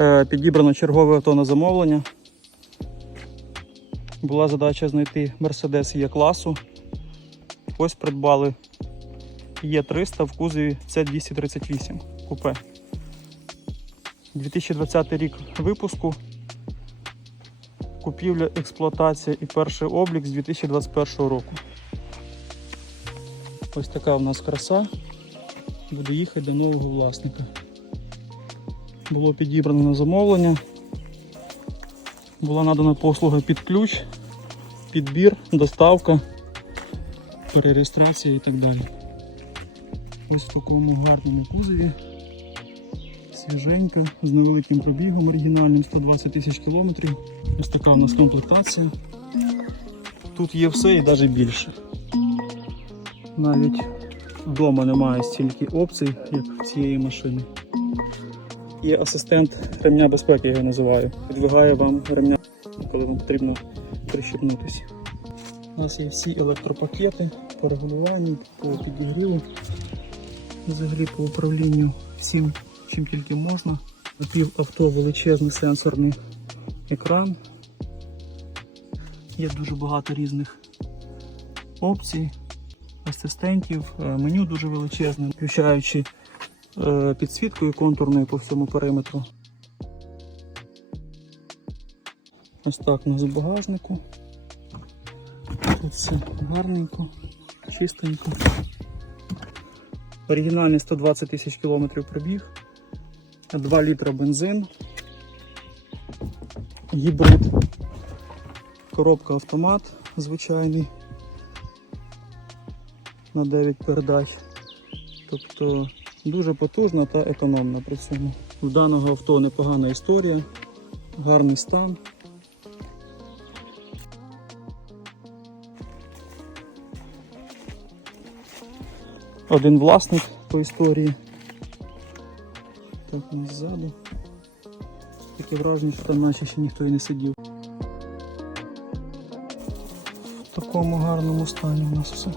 Е, Підібрано чергове авто на замовлення. Була задача знайти Mercedes Е класу. Ось придбали Е300 в кузові C238 купе. 2020 рік випуску. Купівля, експлуатація і перший облік з 2021 року. Ось така у нас краса. Буде їхати до нового власника. Було підібрано на замовлення. Була надана послуга під ключ, підбір, доставка, перереєстрація і так далі. Ось в такому гарному кузові. Свіженька, з невеликим пробігом оригінальним 120 тисяч кілометрів. Ось така у нас комплектація. Тут є все і навіть більше. Навіть вдома немає стільки опцій, як в цієї машини. Є асистент ремня безпеки, я його називаю. Підвигає вам ремня, коли вам потрібно прищепнутися. У нас є всі електропакети по регулюванню, по підігріву, взагалі по управлінню всім, чим тільки можна. Пів авто величезний сенсорний екран. Є дуже багато різних опцій, асистентів, е, меню дуже величезне, включаючи підсвіткою контурною по всьому периметру. Ось так у нас в багажнику. Тут все гарненько, чистенько. Оригінальний 120 тисяч кілометрів пробіг, 2 літра бензин, гібрид, коробка автомат звичайний на 9 передач. Тобто дуже потужна та економна при цьому. У даного авто непогана історія, гарний стан. Один власник по історії. Так, ось ззаду. Таке враження, що там наче ще ніхто і не сидів. В такому гарному стані у нас все.